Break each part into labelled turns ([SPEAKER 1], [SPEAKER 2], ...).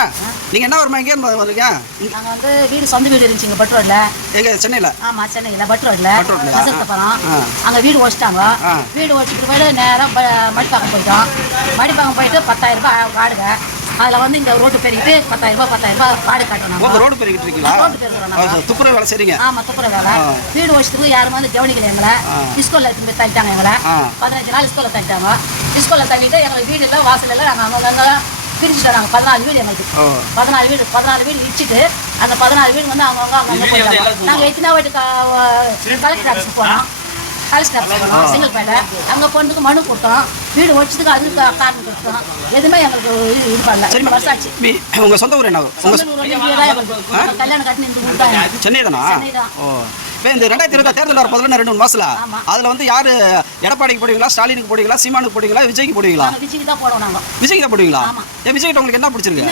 [SPEAKER 1] அம்மா நீங்க என்ன வருமா எங்கே இருந்து வரீங்க
[SPEAKER 2] நாங்கள் வந்து வீடு சொந்த வீடு இருந்துச்சுங்க பட் ரோட்ல
[SPEAKER 1] எங்க சென்னையில?
[SPEAKER 2] ஆமாம் சென்னையில் பட் ரோட்ல? வசந்தபுரம். அங்கே வீடு வச்சிட்டாங்க
[SPEAKER 1] ஆ.
[SPEAKER 2] வீடு வச்சுட்டு போயிட்டு நேரம் மடிப்பாக்கம் போயிட்டோம். மடிப்பாக்கம் போயிட்டு பத்தாயிரம் ரூபாய் வாடகை அதில் வந்து இந்த ரோட்டு பெருகிட்டு பத்தாயிரம் ரூபாய் பத்தாயிரம் ரூபாய் வாடகை கட்டணும்
[SPEAKER 1] உங்க ரோடு பெருகிட்டு இருக்கீங்களா?
[SPEAKER 2] ரோடு.
[SPEAKER 1] ஆ, துப்புரவு வேலை செய்றீங்க.
[SPEAKER 2] ஆமாம் துப்புர வேலை. வீடு வச்சதுக்கு யாரும் வந்து கவனிக்கல எங்களை. ஸ்கூலில் எடுத்துட்டு போய் தள்ளிட்டாங்க எங்களை. பதினஞ்சு நாள் ஸ்கூலில் தள்ளிட்டாங்க. ஸ்கூலில் தள்ளிட்டு எங்களுக்கு வீடு இல்லை வாசல் இல்லை. நாங்கள் அங்கங்க பிரிச்சுட்டோம் நாங்கள் பதினாலு வீடு எங்களுக்கு. பதினாலு வீடு பதினாலு வீடு இடிச்சிட்டு அந்த பதினாலு வீடு வந்து அவங்கவுங்க அங்கங்க போயிட்டாங்க. நாங்கள் எத்தனை வீட்டு கலெக்டர் ஆஃபீஸ் போனோம். கலெக்டர் ஆஃபீஸ் போனோம். சிங்கிள் பேல அங்கே போனதுக்கு மனு கொடுத்தோம். வீடு வச்சதுக்கு அதுக்கு காரணம் கொடுத்தோம். எதுவுமே எங்களுக்கு இது இது பண்ணல.
[SPEAKER 1] சரிம்மா
[SPEAKER 2] வருஷம் ஆச்சு.
[SPEAKER 1] மீ- உங்க சொந்த ஊர் என்ன?
[SPEAKER 2] கல்யாணம் கட்டின இந்த ஊர் தான் எனக்கு.
[SPEAKER 1] சென்னை தானா
[SPEAKER 2] சென்னை தான்.
[SPEAKER 1] இப்போ இந்த ரெண்டாயிரத்தி இருபது தேர்தல் வர பதினொன்று ரெண்டு மூணு மாசத்துல. அதுல வந்து யாரு எடப்பாடிக்கு போடுவீங்களா ஸ்டாலினுக்கு போடுவீங்களா சீமானுக்கு போடுவீங்களா விஜய்க்கு போடுவீங்களா?
[SPEAKER 2] விஜய்க்கு தான் போடுவோம்
[SPEAKER 1] விஜய்க்கு தான் போடுவீங்களா. ஏன் விஜய்கிட்ட உங்களுக்கு என்ன பிடிச்சிருக்கு?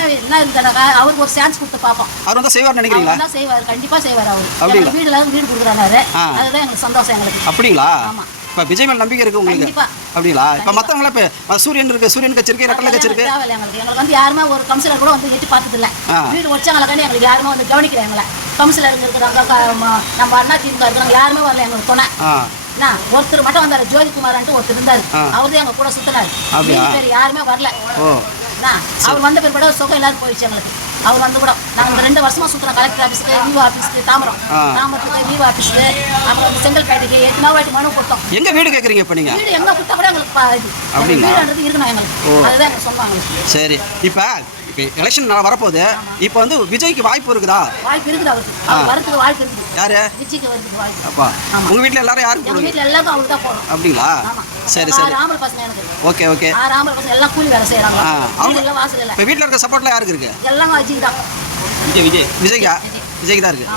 [SPEAKER 2] அவருக்கு ஒரு சான்ஸ் கொடுத்து பார்ப்போம்.
[SPEAKER 1] அவர் வந்து செய்வார் நினைக்கிறீங்களா?
[SPEAKER 2] செய்வார். கண்டிப்பா செய்வார் அவர்.
[SPEAKER 1] அப்படிங்களா?
[SPEAKER 2] வீடுல வீடு கொடுக்குறாரு. அதுதான் எங்களுக்கு சந்தோஷம் எங்களுக்கு.
[SPEAKER 1] அப்படிங்களா?
[SPEAKER 2] ஆமா.
[SPEAKER 1] இப்போ விஜய் மேல நம்பிக்கை இருக்கு உங்களுக்கு. அப்படிங்களா? இப்போ மற்றவங்களாம் இப்போ சூரியன் இருக்கு சூரியன் கட்சி இருக்கு ரெட்டலை கட்சி இருக்கு
[SPEAKER 2] தேவையில்லை எங்களுக்கு. எங்களுக்கு வந்து யாருமே ஒரு கவுன்சிலர் கூட வந்து எட்டி பார்த்தது இல்ல
[SPEAKER 1] ஆ.
[SPEAKER 2] வீடு வச்சாங்களுக்காண்டி எங்களுக்கு யாருமே வந்து கவனிக்கல எங்களை. கவுன்சிலர் இருக்கிறாங்க க- ம- நம்ம அண்ணா திமுக இருக்கிறவங்க யாருமே வரல எங்களுக்கு துணை. என்ன? ஒருத்தர் மட்டும் வந்தாரு ஜோதிகுமார்ன்ட்டு ஒருத்தர் இருந்தாரு. அவர் தான் எங்க கூட? மீதி பேர் யாருமே வரல. அவர் வந்த பேர் கூட சுகம் இல்லாத போயிடுச்சு எங்களுக்கு. அவர் வந்து கூட நாங்கள் ரெண்டு வருஷமா சுத்துறோம். கலெக்டர் ஆஃபீஸ்க்கு விவோ ஆஃபீஸ்க்கு தாம்பரம்.
[SPEAKER 1] ஆ.
[SPEAKER 2] தாம்பரத்துக்கு விவோ ஆஃபீஸ்க்கு அப்புறம் செங்கல்பேட்டைக்கு எத்தனை வாட்டி மனு கொடுத்தோம்.
[SPEAKER 1] எங்க வீடு கேட்குறீங்க இப்போ நீங்க?
[SPEAKER 2] வீடு எங்க கொடுத்தா கூட எங்களுக்கு இது? வீடுன்றது இருக்கணும் எங்களுக்கு. அதுதான் எங்களுக்கு சொன்னாங்க.
[SPEAKER 1] சரி. இப்போ இப்போ எலெக்ஷன் வரப்போகுது. இப்போ வந்து விஜய்க்கு வாய்ப்பு இருக்குதா?
[SPEAKER 2] வாய்ப்பு இருக்குது அவருக்கு. அவர் வரதுக்கு வாய்ப்பு இருக்குது.
[SPEAKER 1] யாரு?
[SPEAKER 2] விஜய்க்கு வரதுக்கு வாய்ப்பு
[SPEAKER 1] அப்பா. உங்க வீட்ல எல்லாரும் யாருக்கு போடுவீங்க?
[SPEAKER 2] வீட்டுல எல்லாருக்கும் அவருக்கு தான் போறோம்
[SPEAKER 1] அப்படிங்களா சரி சரி.
[SPEAKER 2] ஆம்பளை பசங்க எனக்கு
[SPEAKER 1] ஓகே ஓகே.
[SPEAKER 2] ஆறு ஆம்பளை பசங்க எல்லாம் கூலி வேலை செய்யறாங்க.
[SPEAKER 1] ஆ, அவங்க-
[SPEAKER 2] எல்லாம் வாசல் இல்ல.
[SPEAKER 1] இப்போ வீட்டில் இருக்க சப்போர்ட்லாம் யாருக்கு இருக்கு?
[SPEAKER 2] எல்லாம் விஜய் தான்.
[SPEAKER 1] விஜய் விஜய். விஜய்க்கா?
[SPEAKER 2] விஜய்.
[SPEAKER 1] விஜய்க்கு தான் இருக்கு.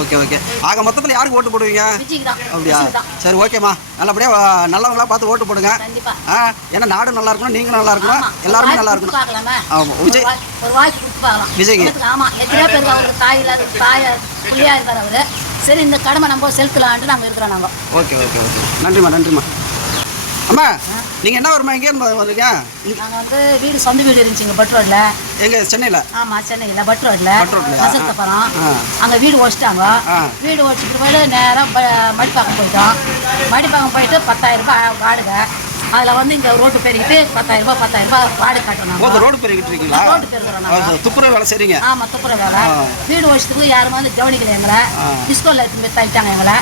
[SPEAKER 1] Okay okay. ஆக மொத்தத்தில் யாருக்கு ஓட்டு போடுவீங்க? அப்படியா? சரி ஓகேம்மா. நல்லபடியாக நல்லவங்களா பார்த்து ஓட்டு போடுங்க. ஆ ஏன்னா நாடு நல்லா இருக்கணும் நீங்களும் நல்லா இருக்கணும். எல்லாருமே நல்லா இருக்கணும்.
[SPEAKER 2] கொடுத்து பார்க்கலாமே.
[SPEAKER 1] ஆமா.
[SPEAKER 2] ஒரு
[SPEAKER 1] விஜய். விஜய்க்கு.
[SPEAKER 2] எனக்கு ஆமா எத்தனையோ பேருக்கு அவருக்கு தாய் இல்லாத தாய் புள்ளியா இருக்காரு அவரு. சரி இந்த கடமை நம்ம செலுத்தலான்ட்டு நாங்க இருக்கிறோம் நாங்க.
[SPEAKER 1] Okay okay okay. நன்றிம்மா நன்றிம்மா. அம்மா நீங்கள் என்ன வருமா எங்கே இருந்து வரீங்க
[SPEAKER 2] நாங்க வந்து வீடு சொந்த வீடு இருந்துச்சுங்க பட் ரோட்ல.
[SPEAKER 1] எங்கே சென்னையில்?
[SPEAKER 2] ஆமா சென்னையில் பட்
[SPEAKER 1] ரோட்லயா?
[SPEAKER 2] வசந்தபுரம். அங்க வீடு வச்சிட்டாங்க
[SPEAKER 1] ஆ.
[SPEAKER 2] வீடு வச்சுட்டு போயிட்டு நேரம் மடிப்பாக்கம் போயிட்டோம். மடிப்பாக்கம் போயிட்டு பத்தாயிரம் ரூபாய் வாடகை. அதுல வந்து இந்த ரோட்டு பெருகிட்டு பத்தாயிரம் ரூபாய் பத்தாயிரம் ரூபாய் வாடகை கட்டணும்
[SPEAKER 1] ரோடு பெருகிட்டு இருக்கீங்களா
[SPEAKER 2] ரோடு.
[SPEAKER 1] ஆ, துப்புரவு வேலை செய்றீங்க.
[SPEAKER 2] ஆமா துப்புர வேலை. வீடு வச்சதுக்கு யாரும் வந்து கவனிக்கல எங்களை. போய் தள்ளிட்டாங்க எங்களை.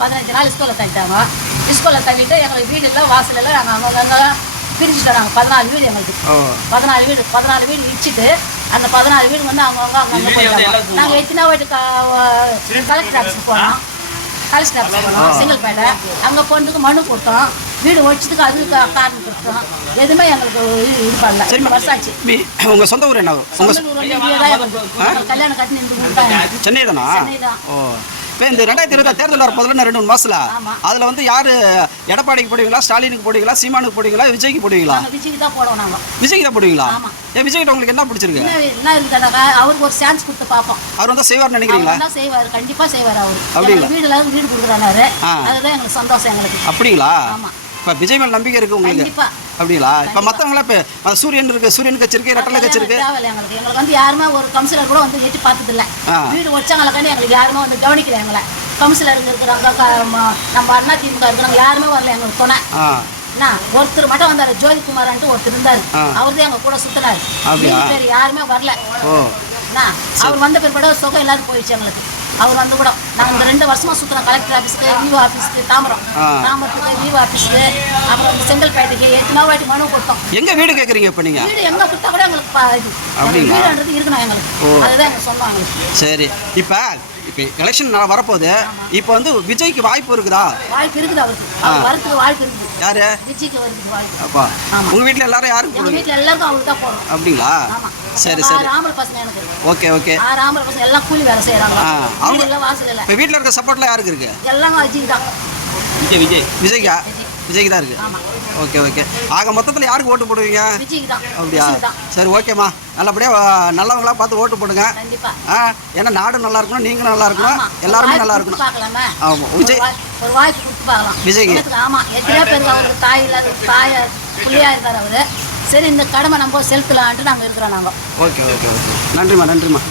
[SPEAKER 2] பதினஞ்சு நாள் ஸ்கூல்ல தள்ளிட்டாங்க. ஸ்கூல்ல தள்ளிட்டு எங்களுக்கு வீடு இல்லை வாசல் இல்லை நாங்கள் அங்கங்க பிரிச்சுட்டோம் நாங்கள் பதினாலு வீடு எங்களுக்கு. பதினாலு வீடு பதினாலு வீடு இடிச்சிட்டு அந்த பதினாலு வீடு வந்து அவங்கவுங்க அங்கங்க போயிட்டாங்க. நாங்கள் எத்தனை வீட்டு கலெக்டர் ஆஃபீஸ் போனோம். கலெக்டர் ஆஃபீஸ் போனோம் சிங்கிள் பேல அங்கே போனதுக்கு மனு கொடுத்தோம். வீடு வச்சதுக்கு அதுக்கு காரணம் கொடுத்தோம். எதுவுமே எங்களுக்கு இது பண்ணல. ஆச்சு.
[SPEAKER 1] மீ உங்கள் சொந்த ஊர் என்ன.
[SPEAKER 2] கல்யாணம் கட்டின.
[SPEAKER 1] சென்னை தானா
[SPEAKER 2] சென்னை தான்.
[SPEAKER 1] ஓ. இந்த ரெண்டாயிரத்தி இருபது தேர்தல் வர ரெண்டு மூணு மாசத்துல. அதில் வந்து யாரு எடப்பாடிக்கு போடுவீங்களா ஸ்டாலினுக்கு போடுவீங்களா சீமானுக்கு போடுவீங்களா விஜய்க்கு போடுவீங்களா?
[SPEAKER 2] விஜய்க்கு தான் போடுவோம்
[SPEAKER 1] விஜய்க்கு தான் போடுவீங்களா. ஏன் விஜய்கிட்ட உங்களுக்கு என்ன பிடிச்சிருக்கு?
[SPEAKER 2] என்ன இருக்குனாக்கா அவருக்கு ஒரு சான்ஸ் கொடுத்து பார்ப்போம்.
[SPEAKER 1] அவர் வந்து செய்வார் நினைக்கிறீங்களா?
[SPEAKER 2] செய்வார் கண்டிப்பா செய்வார் அவர்.
[SPEAKER 1] அப்படிங்களா?
[SPEAKER 2] வீடுல வீடு கொடுக்குறாரு. அதுதான் எங்களுக்கு சந்தோஷம் எங்களுக்கு.
[SPEAKER 1] அப்படிங்களா?
[SPEAKER 2] ஆமா.
[SPEAKER 1] இப்போ விஜய் மேல் நம்பிக்கை இருக்கு உங்களுக்கு?
[SPEAKER 2] கண்டிப்பா.
[SPEAKER 1] அப்படிங்களா? இப்போ மற்றவங்களாம் இப்போ சூரியன் இருக்கு சூரியன் கட்சி இருக்கு ரெட்டலை கட்சி இருக்கு
[SPEAKER 2] தேவையில்லை எங்களுக்கு எங்களுக்கு வந்து யாருமே ஒரு கவுன்சிலர் கூட வந்து எட்டி பார்த்தது இல்ல
[SPEAKER 1] ஆ.
[SPEAKER 2] வீடு வச்சாங்களுக்காண்டி எங்களுக்கு யாருமே வந்து கவனிக்கல எங்களை. கவுன்சிலர் இருக்கிறாங்க க- ம- நம்ம அண்ணா திமுக இருக்கிறவங்க யாருமே வரல எங்களுக்கு
[SPEAKER 1] ஆ.
[SPEAKER 2] என்ன? ஒருத்தர் மட்டும் வந்தாரு ஜோதிகுமார்ன்ட்டு ஒருத்தர் இருந்தாரு.
[SPEAKER 1] ஆ.
[SPEAKER 2] அவர் தான் எங்க கூட சுத்தினாரு.
[SPEAKER 1] அப்படியா?
[SPEAKER 2] மீதி பேர் யாருமே வரல.
[SPEAKER 1] ஓ.
[SPEAKER 2] என்ன? அவர் வந்த பேர் கூட சுகம் இல்லாத போயிடுச்சு எங்களுக்கு. அவர் வந்து கூட நாங்கள் இந்த ரெண்டு வருஷமா சுத்துறோம் கலெக்டர் ஆஃபீஸ்க்கு விவோ ஆஃபீஸ்க்கு தாம்பரம்
[SPEAKER 1] ஆ.
[SPEAKER 2] தாம்பரத்துக்கு விவோ ஆஃபீஸ்க்கு அப்புறம் வந்து செங்கல்பேட்டைக்கு எத்தனை வாட்டி மனு கொடுத்தோம்
[SPEAKER 1] எங்க வீடு கேட்குறீங்க இப்போ நீங்கள்
[SPEAKER 2] வீடு எங்க கொடுத்தா கூட எங்களுக்கு இது? வீடுன்றது இருக்கணும் எங்களுக்கு. அதுதான் சொன்னாங்க எங்களுக்கு.
[SPEAKER 1] சரி இப்போ இப்போ எலெக்ஷன் வரப்போகுது. இப்போ வந்து விஜய்க்கு வாய்ப்பு இருக்குதா?
[SPEAKER 2] வாய்ப்பு இருக்குது? அவருக்கு. அவர் வரதுக்கு வாய்ப்பு இருக்குது
[SPEAKER 1] யாரு?
[SPEAKER 2] விஜய்க்கு வரதுக்கு வாய்ப்பு.
[SPEAKER 1] அப்பா. உங்க வீட்டில் எல்லாரும் யாருக்கு
[SPEAKER 2] தான் போறோம்
[SPEAKER 1] அப்படிங்களா? சரி சரி.
[SPEAKER 2] பசங்க எனக்கு.
[SPEAKER 1] Okay okay.
[SPEAKER 2] ஆறு ஆம்பளை பசங்க எல்லாம் கூலி வேலை செய்யறாங்க
[SPEAKER 1] ஆ, அவங்க-
[SPEAKER 2] வீடு எல்லாம் வாசல் இல்லை.
[SPEAKER 1] இப்போ வீட்டில் இருக்க சப்போர்ட்லாம் யாருக்கு இருக்கு?
[SPEAKER 2] எல்லாம் விஜய் தான்.
[SPEAKER 1] விஜய் விஜய். விஜய்க்கா?
[SPEAKER 2] விஜய்.
[SPEAKER 1] விஜய்க்கு தான் இருக்கு?
[SPEAKER 2] ஆமா.
[SPEAKER 1] ஓகே ஓகே ஆக மொத்தத்தில் யாருக்கு ஓட்டு போடுவீங்க? அப்படியா? சரி ஓகேம்மா நல்லபடியாக நல்லவங்களா பார்த்து ஓட்டு போடுங்க. ஆ ஏன்னா நாடு நல்லா இருக்கணும் நீங்களும் நல்லா இருக்கணும். எல்லாருமே நல்லா இருக்கணும். ஆமா. விஜய்.
[SPEAKER 2] ஒரு வாய்ப்பு கொடுத்து பார்க்கலாம்.
[SPEAKER 1] விஜய்க்கு.
[SPEAKER 2] எனக்கு ஆமா எத்தனையோ பேருக்கு அவருக்கு தாய் இல்லாத தாய் புள்ளியா இருக்காரு அவரு. சரி இந்த கடமை நம்ம செலுத்தலான்ட்டு நாங்கள் இருக்கிறோம் நாங்கள்
[SPEAKER 1] ஓகே ஓகே ஓகே நன்றிம்மா நன்றிம்மா.